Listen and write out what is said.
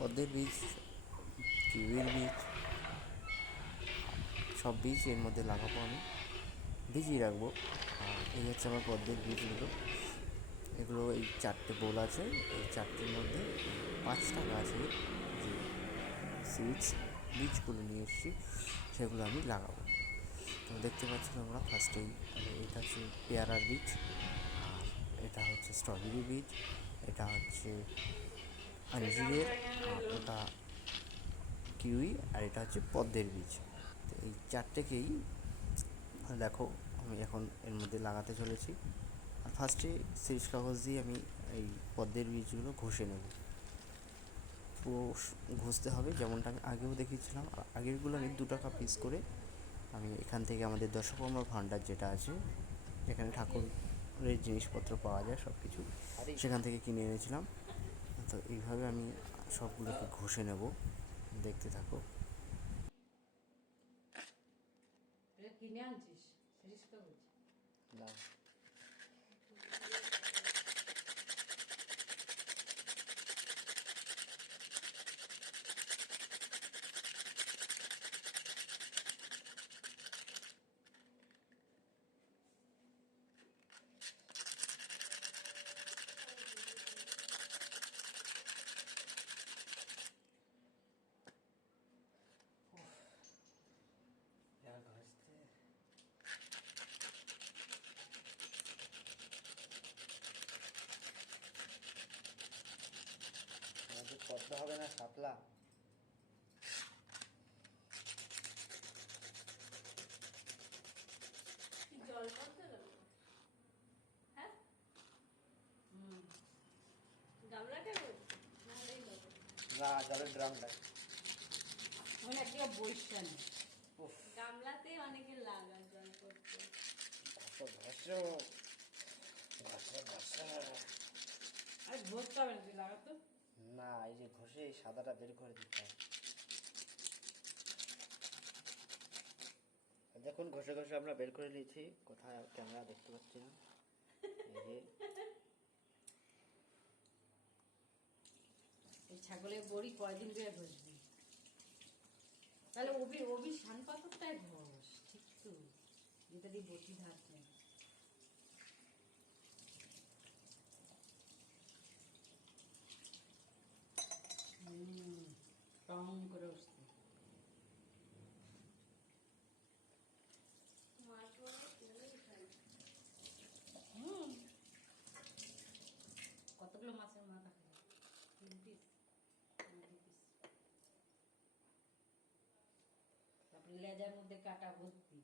পদ্মের বীজ কিউইর বীজ, সব বীজ এর মধ্যে লাগাবো আমি। ভিজিয়ে রাখব। এই হচ্ছে আমার পদ্মের বীজগুলো। এগুলো এই চারটে বোল আছে। এই চারটের মধ্যে পাঁচটা গাছের যে সিডস বীজগুলো নিয়ে এসেছি, সেগুলো আমি লাগাবো। তো দেখতে পাচ্ছ তোমরা ফার্স্টেই এটা হচ্ছে পেয়ারার বীজ, আর এটা হচ্ছে স্ট্রবেরি বীজ, এটা হচ্ছে আর ওটা কিউই আর এটা হচ্ছে পদ্মের বীজ। তো এই চারটেকেই দেখো, আমি এখন এর মধ্যে লাগাতে চলেছি। আর ফার্স্টে সিরিজ কাগজ দিয়ে আমি এই পদ্মের বীজগুলো ঘষে নেব। পুরো ঘষতে হবে, যেমনটা আমি আগেও দেখিয়েছিলাম। আর আগেরগুলো আমি দু টাকা পিস করে আমি এখান থেকে আমাদের দশকর্মা ভাণ্ডার যেটা আছে, যেখানে ঠাকুরের জিনিসপত্র পাওয়া যায় সব কিছু সেখান থেকে কিনে এনেছিলাম। তো এইভাবে আমি সবগুলোকে ঘষে নেব। দেখতে থাকো। কিনে আনছিস? আমাদের হবে না শাপলা। জল করতে হ্যাঁ? গামলাটা না জলের ড্রামটা ওখানে একটা বৈশা গামলাতে অনেকে লাগা জল করতে। ঘাসো ঘাসো ঘাসো আর ঘষতে হবে না তুই লাগাতো। না, এই যে ঘষে এই সাদাটা বের করে দিতে হয়। দেখুন, ঘষে ঘষে আমরা বের করে নিয়েছি। কোথায় ক্যামেরা দেখতে পাচ্ছি না। এই ছাগলের বড়ি কয়দিন ধরে ঘষবি? তাহলে ওবি ওবি শান পাথরটাই ঘষ ঠিক তো। যেটা দিয়ে বটি ধার কতগুলো মাছের মাথা খাই তিন পিস পিস তারপরে লেজার মধ্যে কাটা ভর্তি